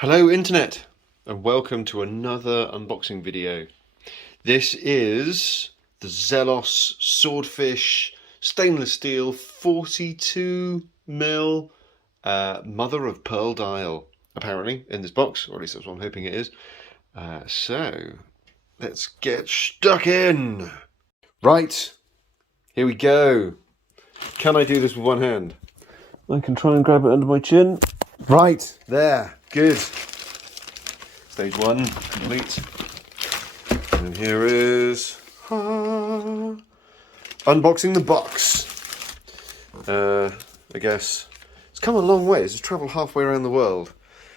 Hello Internet, and welcome to another unboxing video. This is the Zelos Swordfish stainless steel 42mm mother of pearl dial, apparently, in this box, or at least that's what I'm hoping it is. So, let's get stuck in. Right, here we go. Can I do this with one hand? I can try and grab it under my chin. Right, there, good. Stage one complete. And here is unboxing the box. I guess it's come a long way. It's travelled halfway around the world,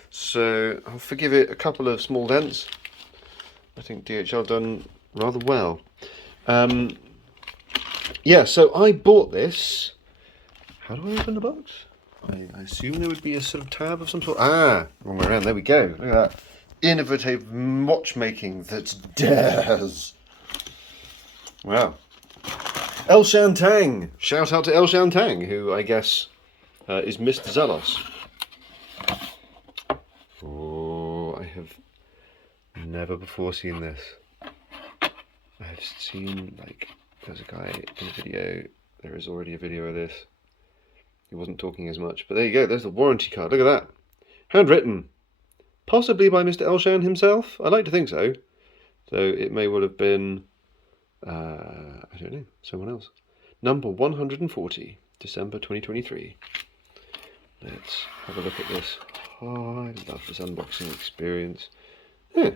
so I'll forgive it a couple of small dents. I think DHL done rather well. Yeah, so I bought this. How do I open the box? I assume there would be a sort of tab of some sort. Ah, wrong way around. There we go. Look at that. Innovative watchmaking that dares. Wow. El Shantang. Shout out to El Shantang, who I guess is Mr. Zelos. Oh, I have never before seen this. I've seen, like, there's a guy in a video. There is already a video of this. He wasn't talking as much, but there you go. There's the warranty card. Look at that. Handwritten. Possibly by Mr. Elshan himself. I like to think so. So it may well have been, I don't know, someone else. Number 140, December 2023. Let's have a look at this. Oh, I love this unboxing experience. Yeah,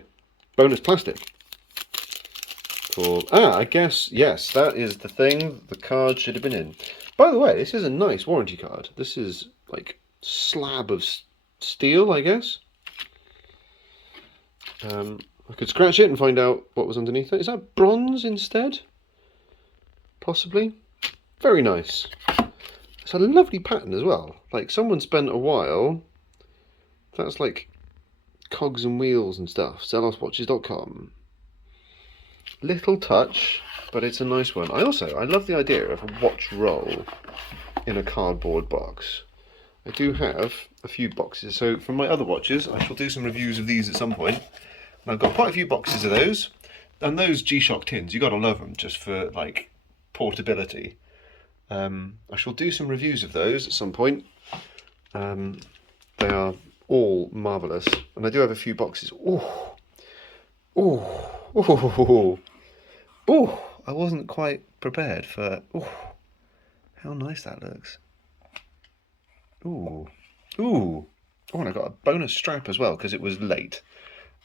bonus plastic. I guess, yes, that is the thing the card should have been in. By the way, this is a nice warranty card. This is like slab of steel, I guess. I could scratch it and find out what was underneath it. Is that bronze instead? Possibly. Very nice. It's a lovely pattern as well. Like, someone spent a while. That's like cogs and wheels and stuff. ZelosWatches.com. Little touch, but it's a nice one. I love the idea of a watch roll in a cardboard box. I do have a few boxes. So from my other watches, I shall do some reviews of these at some point. And I've got quite a few boxes of those. And those G-Shock tins, you got to love them just for, like, portability. I shall do some reviews of those at some point. They are all marvellous. And I do have a few boxes. Oh, I wasn't quite prepared for... Oh, how nice that looks. Oh, and I got a bonus strap as well because it was late.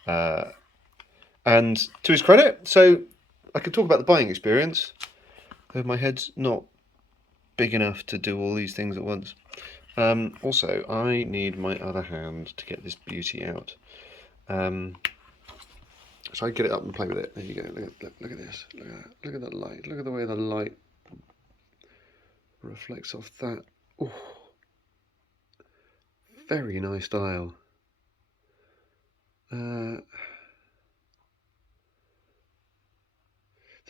And to his credit, so I could talk about the buying experience, though my head's not big enough to do all these things at once. Also, I need my other hand to get this beauty out. So I get it up and play with it. There you go. Look at this. Look at that. Look at that light. Look at the way the light reflects off that. Oh, very nice dial. The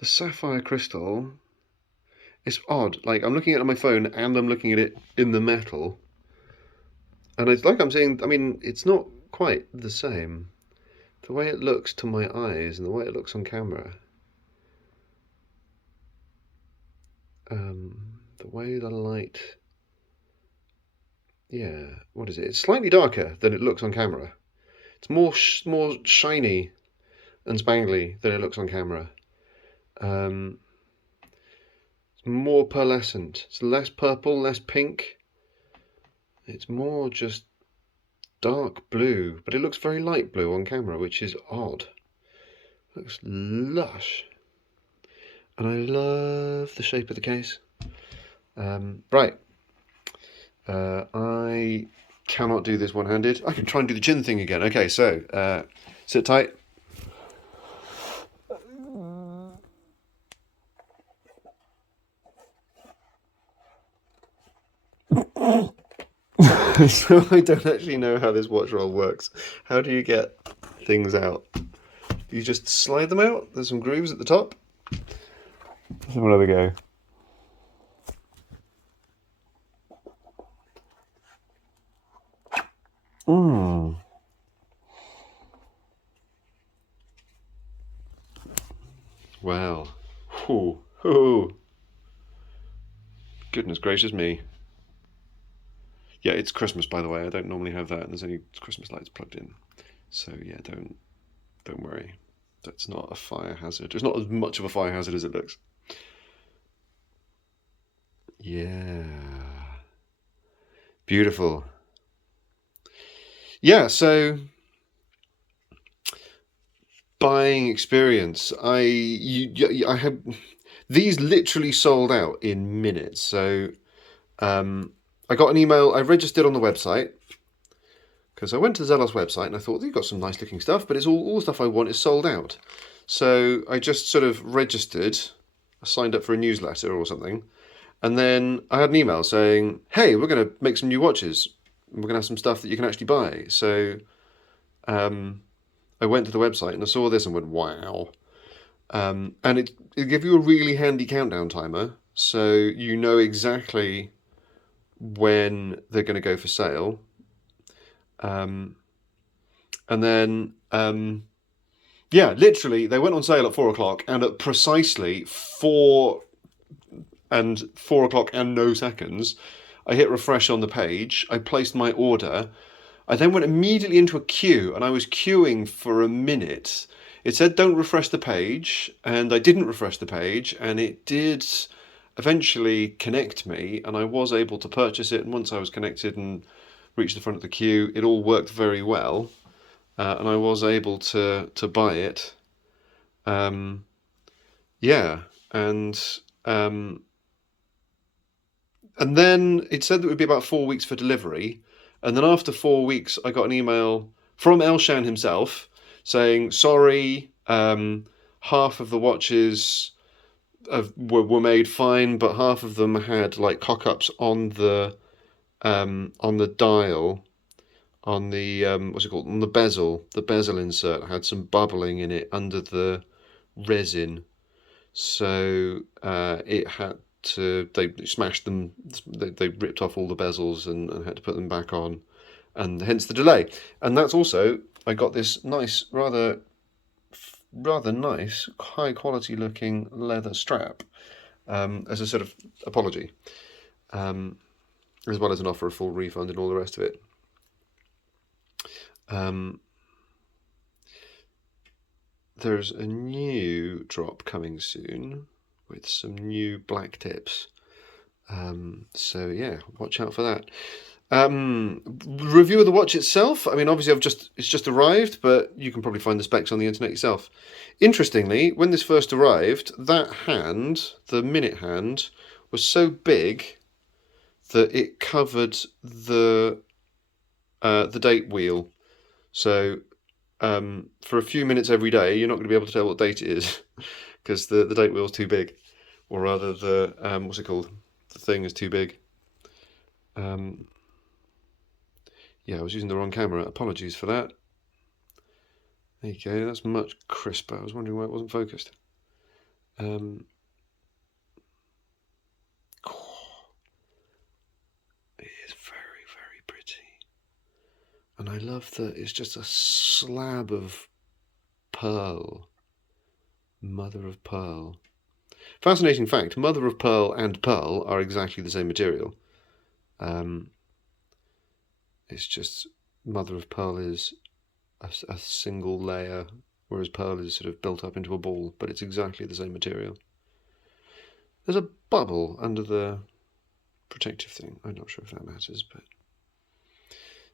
sapphire crystal is odd. Like, I'm looking at it on my phone and I'm looking at it in the metal. And it's like I'm saying, I mean, it's not quite the same. The way it looks to my eyes and the way it looks on camera. The way the light... Yeah, what is it? It's slightly darker than it looks on camera. It's more shiny and spangly than it looks on camera. It's more pearlescent. It's less purple, less pink. It's more just dark blue, but it looks very light blue on camera, which is odd. It looks lush. And I love the shape of the case. Right. I cannot do this one-handed. I can try and do the chin thing again. Okay, so sit tight. So I don't actually know how this watch roll works. How do you get things out? Do you just slide them out? There's some grooves at the top. Let's have another go. Well, whew. Goodness gracious me. Yeah, it's Christmas, by the way. I don't normally have that, and there's only Christmas lights plugged in. So yeah, don't worry. That's not a fire hazard. It's not as much of a fire hazard as it looks. Yeah. Beautiful. Yeah, so buying experience. I have these literally sold out in minutes. So I got an email. I registered on the website because I went to the Zelos website and I thought they've got some nice looking stuff, but it's all the stuff I want is sold out. So I just sort of registered. I signed up for a newsletter or something, and then I had an email saying, "Hey, we're going to make some new watches. We're going to have some stuff that you can actually buy." So I went to the website and I saw this and went, "Wow!" And it gives you a really handy countdown timer, so you know exactly when they're going to go for sale. And then, yeah, literally, they went on sale at 4 o'clock, and at precisely 4 o'clock and no seconds, I hit refresh on the page. I placed my order. I then went immediately into a queue, and I was queuing for a minute. It said don't refresh the page, and I didn't refresh the page, and it did eventually connect me, and I was able to purchase it. And once I was connected and reached the front of the queue, it all worked very well, and I was able to buy it. Yeah, and then it said that it would be about 4 weeks for delivery. And then after 4 weeks, I got an email from Elshan himself saying, sorry, half of the watches were made fine, but half of them had like cock-ups on the dial, on the what's it called, on the bezel. The bezel insert had some bubbling in it under the resin, so it had to. They smashed them. They ripped off all the bezels and had to put them back on, and hence the delay. And that's also, I got this nice, rather nice, high quality looking leather strap as a sort of apology, as well as an offer of full refund and all the rest of it. There's a new drop coming soon with some new black tips. So yeah, watch out for that. Review of the watch itself. I mean, obviously it's just arrived, but you can probably find the specs on the internet yourself. Interestingly, when this first arrived, that hand, the minute hand, was so big that it covered the date wheel. So for a few minutes every day, you're not going to be able to tell what date it is because the date wheel's too big, or rather the what's it called? The thing is too big. Yeah, I was using the wrong camera. Apologies for that. There you go. That's much crisper. I was wondering why it wasn't focused. It is very, very pretty. And I love that it's just a slab of pearl. Mother of pearl. Fascinating fact, mother of pearl and pearl are exactly the same material. It's just mother of pearl is a single layer, whereas pearl is sort of built up into a ball, but it's exactly the same material. There's a bubble under the protective thing. I'm not sure if that matters, but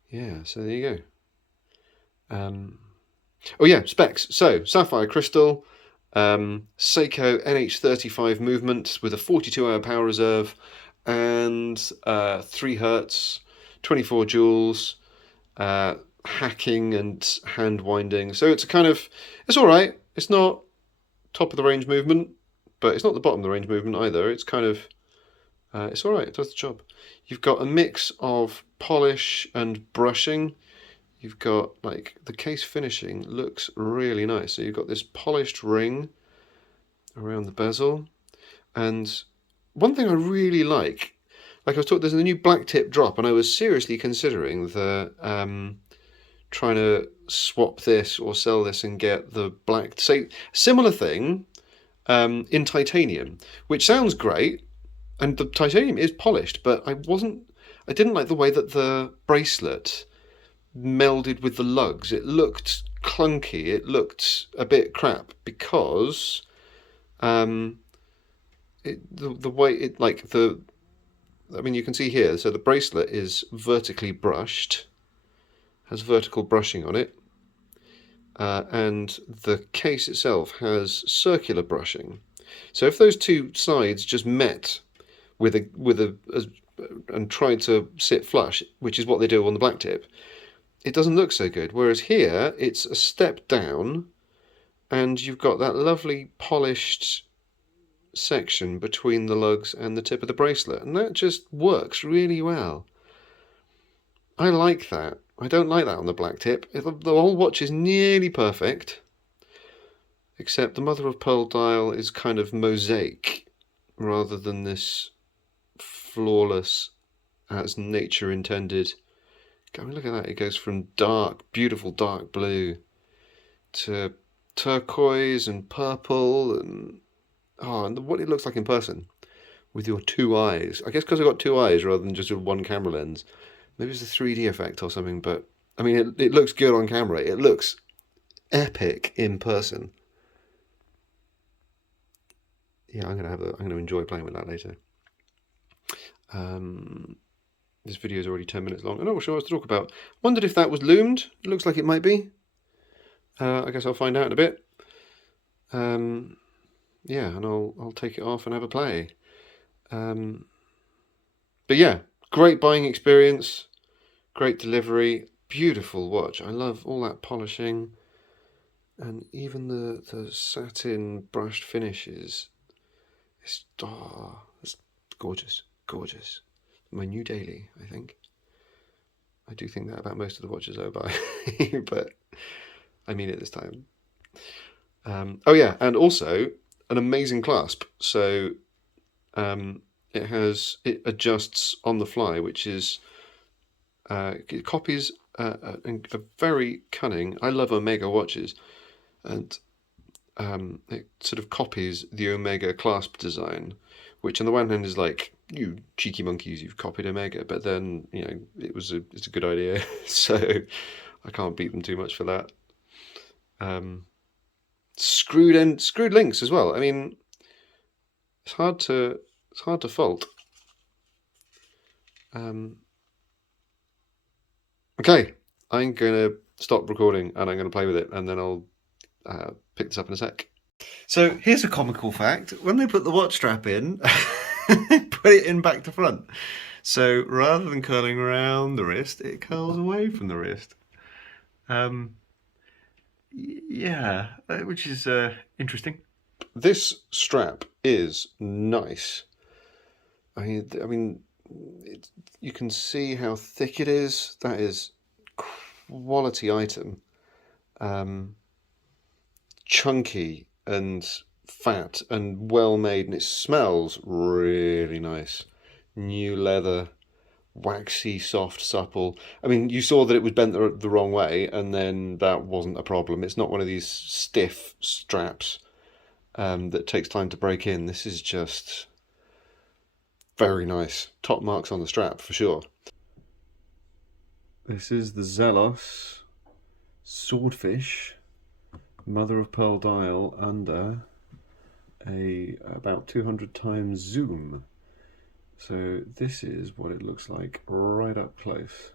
yeah, so there you go. Oh yeah, specs. So, sapphire crystal, Seiko NH35 movement with a 42-hour power reserve and 3 Hertz, 24 joules, hacking and hand winding. So it's it's all right. It's not top of the range movement, but it's not the bottom of the range movement either. It's it's all right. It does the job. You've got a mix of polish and brushing. You've got like the case finishing looks really nice. So you've got this polished ring around the bezel, and one thing I really like I was talking, there's a new black tip drop, and I was seriously considering trying to swap this or sell this and get the black. Say similar thing, in titanium, which sounds great, and the titanium is polished, but I didn't like the way that the bracelet melded with the lugs. It looked clunky. It looked a bit crap because the way it like the I mean, you can see here. So the bracelet is vertically brushed, has vertical brushing on it, and the case itself has circular brushing. So if those two sides just met and tried to sit flush, which is what they do on the black tip, it doesn't look so good. Whereas here, it's a step down, and you've got that lovely polished section between the lugs and the tip of the bracelet, and that just works really well. I like that. I don't like that on the black tip. The whole watch is nearly perfect, except the mother of pearl dial is kind of mosaic rather than this flawless as nature intended. I mean, look at that. It goes from dark, beautiful dark blue to turquoise and purple and what it looks like in person with your two eyes. I guess because I've got two eyes rather than just one camera lens. Maybe it's a 3D effect or something, but I mean, it looks good on camera. It looks epic in person. Yeah, I'm gonna enjoy playing with that later. This video is already 10 minutes long. I'm not sure what to talk about. Wondered if that was loomed. It looks like it might be. I guess I'll find out in a bit. Yeah, and I'll take it off and have a play. But yeah, great buying experience, great delivery, beautiful watch. I love all that polishing, and even the satin brushed finishes. It's gorgeous, gorgeous. My new daily, I think. I do think that about most of the watches I buy, but I mean it this time. Oh yeah, and also an amazing clasp. So it adjusts on the fly, which is it copies a very cunning. I love Omega watches, and it sort of copies the Omega clasp design, which on the one hand is like, you cheeky monkeys, you've copied Omega, but then it's a good idea, so I can't beat them too much for that. Screwed links as well. I mean, it's hard to fault. Okay, I'm gonna stop recording and I'm gonna play with it, and then I'll pick this up in a sec. So here's a comical fact: when they put the watch strap in, they put it in back to front. So rather than curling around the wrist, it curls away from the wrist. Yeah, which is interesting. This strap is nice. I mean, you can see how thick it is. That is quality item. Chunky and fat and well made, and it smells really nice. New leather, waxy, soft, supple. I mean, you saw that it was bent the wrong way, and then that wasn't a problem. It's not one of these stiff straps that takes time to break in. This is just very nice. Top marks on the strap for sure. This is the Zelos Swordfish mother of pearl dial under about 200 times zoom. So this is what it looks like right up close.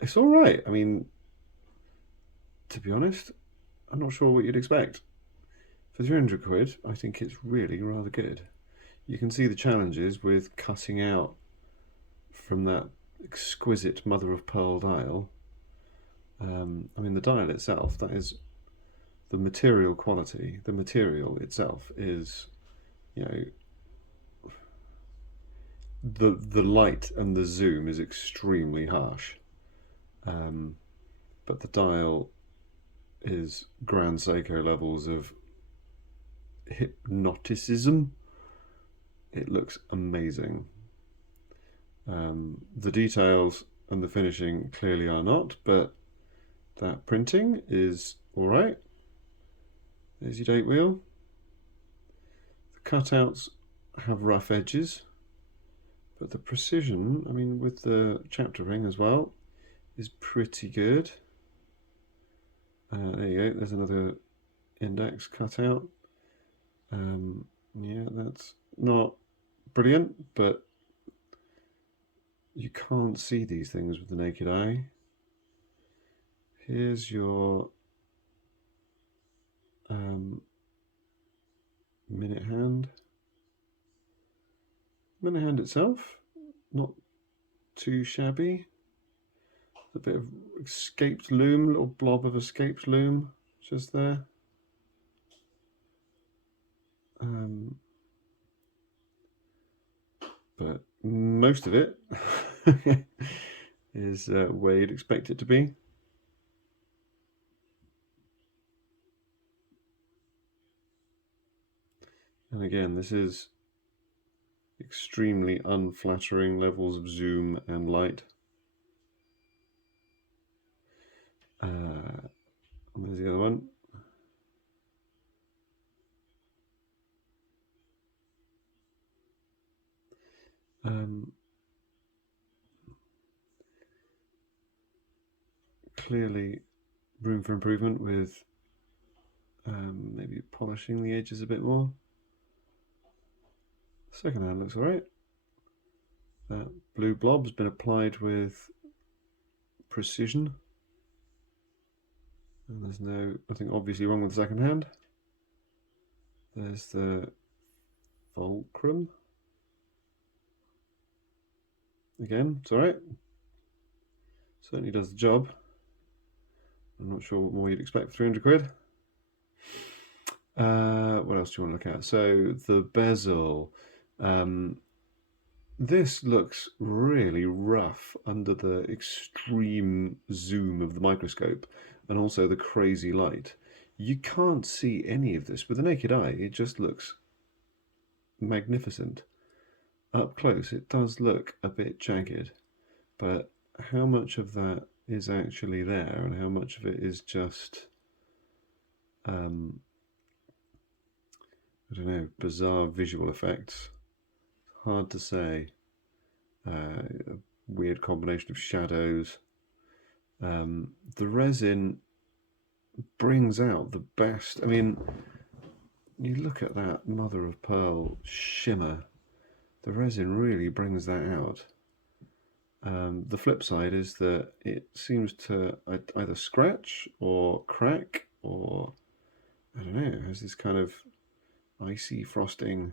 It's all right. I mean, to be honest, I'm not sure what you'd expect. For 300 quid, I think it's really rather good. You can see the challenges with cutting out from that exquisite mother of pearl dial. I mean, the dial itself, that is the material quality. The material itself is, the light and the zoom is extremely harsh, but the dial is Grand Seiko levels of hypnoticism. It looks amazing. The details and the finishing clearly are not, but that printing is all right. There's your date wheel. The cutouts have rough edges, but the precision, I mean, with the chapter ring as well, is pretty good. There you go, there's another index cutout. Yeah, that's not brilliant, but you can't see these things with the naked eye. Here's your minute hand. Minute hand itself, not too shabby. A bit of escaped loom, little blob of escaped loom just there. But most of it is where you'd expect it to be. And again, this is extremely unflattering levels of zoom and light. And there's the other one. Clearly room for improvement with maybe polishing the edges a bit more. Second hand looks alright. That blue blob's been applied with precision. And there's nothing obviously wrong with the second hand. There's the fulcrum. Again, it's alright. Certainly does the job. I'm not sure what more you'd expect for 300 quid. What else do you want to look at? So the bezel. This looks really rough under the extreme zoom of the microscope and also the crazy light. You can't see any of this with the naked eye. It just looks magnificent. Up close, it does look a bit jagged, but how much of that is actually there and how much of it is just I don't know, bizarre visual effects? Hard to say. A weird combination of shadows. The resin brings out the best. I mean, you look at that mother of pearl shimmer, the resin really brings that out. The flip side is that it seems to either scratch or crack, or I don't know, has this kind of icy frosting,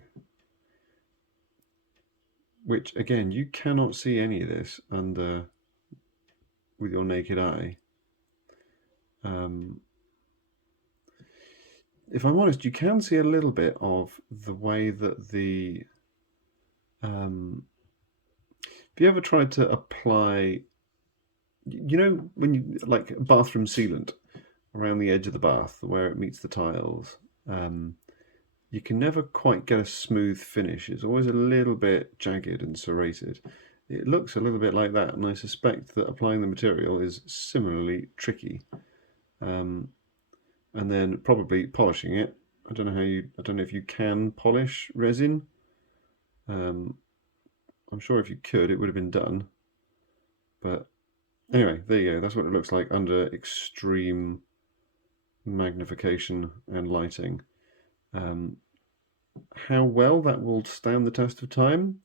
which again, you cannot see any of this under with your naked eye. If I'm honest, you can see a little bit of the way that the have you ever tried to apply, you know, when you like bathroom sealant around the edge of the bath where it meets the tiles, you can never quite get a smooth finish. It's always a little bit jagged and serrated. It looks a little bit like that, and I suspect that applying the material is similarly tricky. And then probably polishing it. I don't know if you can polish resin. I'm sure if you could, it would have been done. But anyway, there you go. That's what it looks like under extreme magnification and lighting. How well that will stand the test of time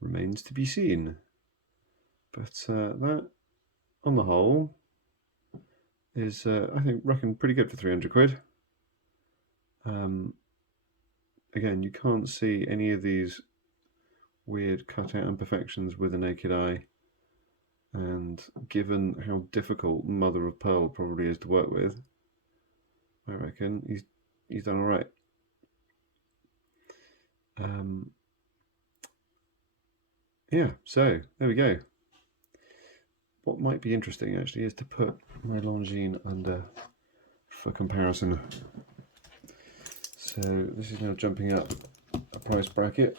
remains to be seen. But that, on the whole, is I reckon pretty good for 300 quid. Again, you can't see any of these weird cutout imperfections with a naked eye, and given how difficult mother of pearl probably is to work with, I reckon he's done all right. Yeah, so there we go. What might be interesting actually is to put my Longines under for comparison. So this is now jumping up a price bracket.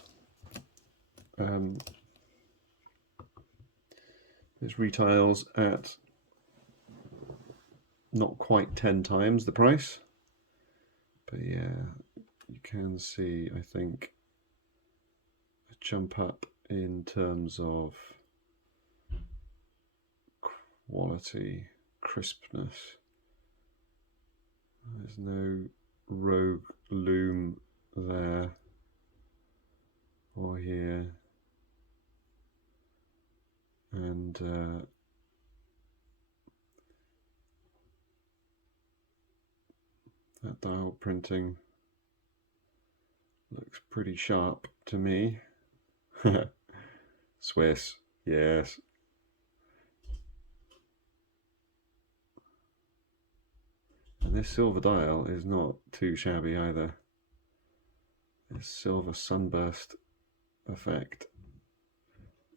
This retails at not quite 10 times the price. But yeah, you can see, I think, a jump up in terms of quality, crispness. There's no rogue loom there or here, and that dial printing looks pretty sharp to me. Swiss, yes. And this silver dial is not too shabby either. This silver sunburst effect,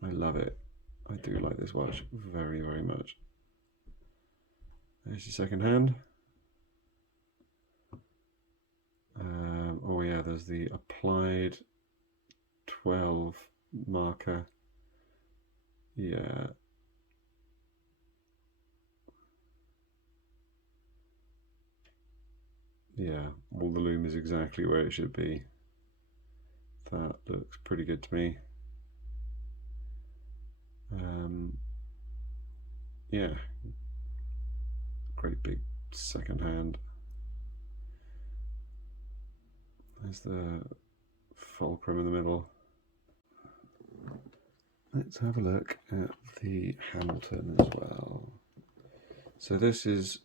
I love it. I do like this watch very, very much. There's your second hand. Oh yeah, there's the applied 12 marker. Yeah. Yeah, all the loom is exactly where it should be. That looks pretty good to me. Yeah, great big second hand. There's the fulcrum in the middle. Let's have a look at the Hamilton as well. So this is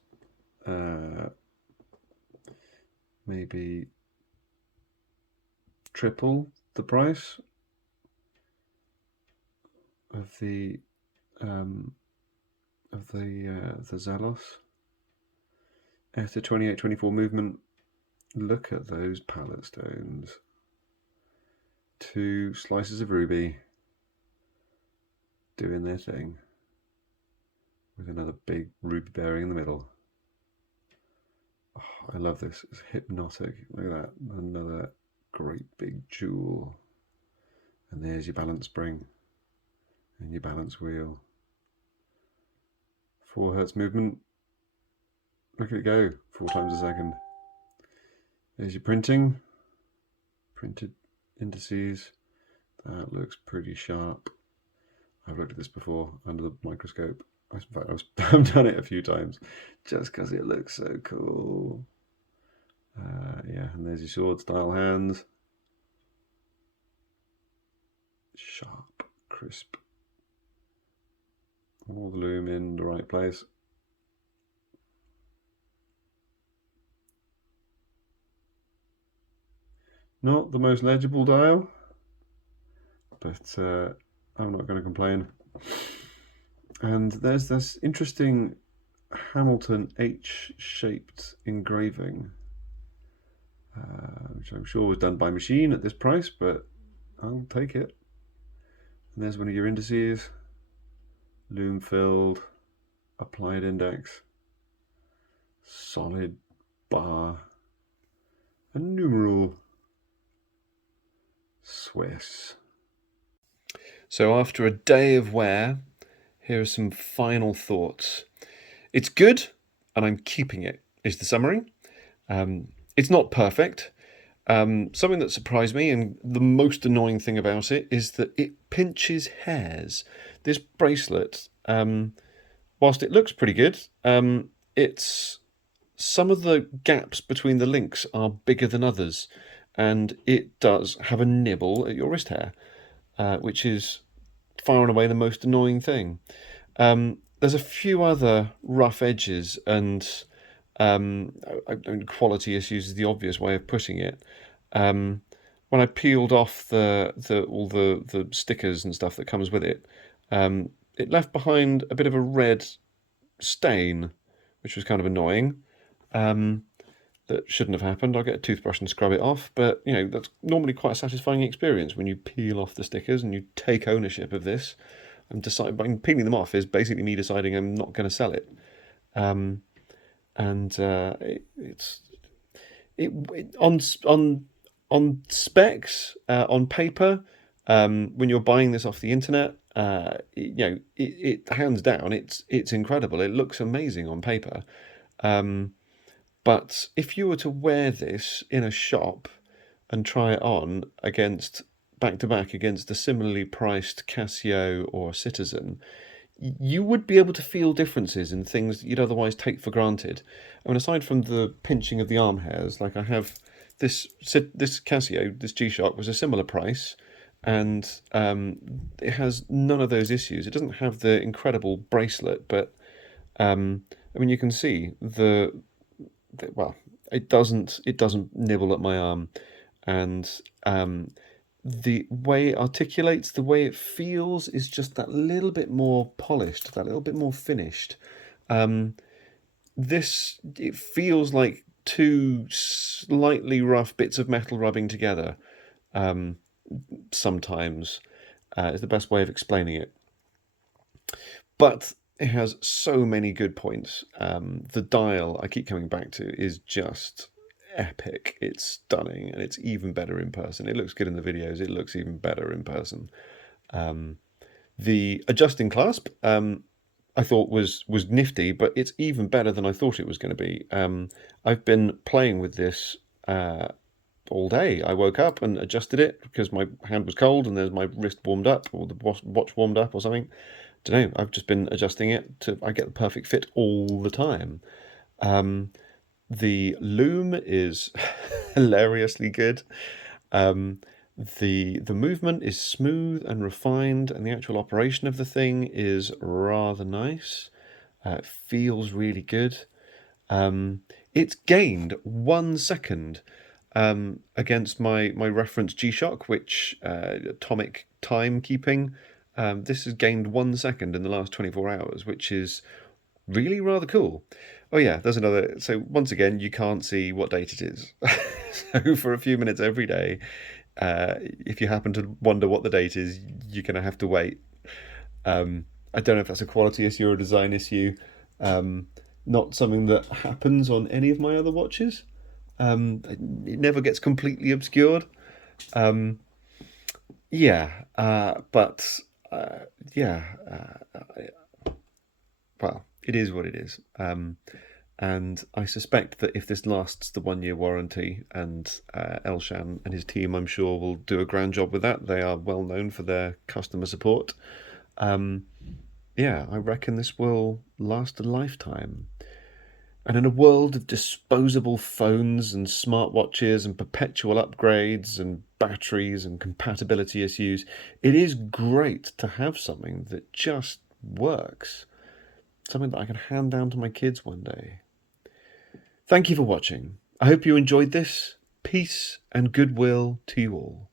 maybe triple the price of the Zelos. After 28-24 movement, look at those palette stones. 2 slices of ruby doing their thing with another big ruby bearing in the middle. Oh, I love this. It's hypnotic. Look at that. Another great big jewel. And there's your balance spring and your balance wheel. 4 hertz movement. Look at it go. 4 times a second. There's your printing. Printed indices. That looks pretty sharp. I've looked at this before under the microscope. In fact, I've done it a few times just because it looks so cool. Yeah, and there's your sword style hands. Sharp, crisp. All the loom in the right place. Not the most legible dial, but I'm not going to complain. And there's this interesting Hamilton H-shaped engraving, which I'm sure was done by machine at this price, but I'll take it. And there's one of your indices, loom filled, applied index, solid bar, a numeral, Swiss. So after a day of wear, here are some final thoughts. It's good, and I'm keeping it, is the summary. It's not perfect. Something that surprised me, and the most annoying thing about it, is that it pinches hairs. This bracelet, whilst it looks pretty good, it's some of the gaps between the links are bigger than others, and it does have a nibble at your wrist hair, which is far and away the most annoying thing. There's a few other rough edges, and quality issues is the obvious way of putting it. When I peeled off all the stickers and stuff that comes with it, it left behind a bit of a red stain, which was kind of annoying. That shouldn't have happened. I'll get a toothbrush and scrub it off, but you know, that's normally quite a satisfying experience when you peel off the stickers and you take ownership of this and decide. By peeling them off is basically me deciding I'm not going to sell it. On specs, on paper, when you're buying this off the internet, it hands down, it's incredible. It looks amazing on paper. But if you were to wear this in a shop and try it on against back to back against a similarly priced Casio or Citizen, you would be able to feel differences in things that you'd otherwise take for granted. I mean, aside from the pinching of the arm hairs, like I have this Casio, this G-Shock was a similar price, and it has none of those issues. It doesn't have the incredible bracelet, but I mean, you can see well, it doesn't nibble at my arm, and the way it articulates, the way it feels is just that little bit more polished, that little bit more finished. It feels like two slightly rough bits of metal rubbing together. Sometimes is the best way of explaining it. But it has so many good points. The dial I keep coming back to is just epic. It's stunning, and it's even better in person. It looks good in the videos. It looks even better in person. The adjusting clasp I thought was nifty, but it's even better than I thought it was going to be. I've been playing with this all day. I woke up and adjusted it because my hand was cold and there's my wrist warmed up or the watch warmed up or something. Don't know. I've just been adjusting it to I get the perfect fit all the time. The loom is hilariously good. The movement is smooth and refined, and the actual operation of the thing is rather nice. It feels really good. It's gained 1 second against my reference G-Shock, which atomic timekeeping. This has gained 1 second in the last 24 hours, which is really rather cool. Oh yeah, there's another. So once again, you can't see what date it is. So for a few minutes every day, if you happen to wonder what the date is, you're going to have to wait. I don't know if that's a quality issue or a design issue. Not something that happens on any of my other watches. It never gets completely obscured. Yeah, but yeah, well, it is what it is. And I suspect that if this lasts the 1 year warranty, and Elshan and his team, I'm sure, will do a grand job with that. They are well known for their customer support. Yeah, I reckon this will last a lifetime. And in a world of disposable phones and smartwatches and perpetual upgrades and batteries and compatibility issues, it is great to have something that just works. Something that I can hand down to my kids one day. Thank you for watching. I hope you enjoyed this. Peace and goodwill to you all.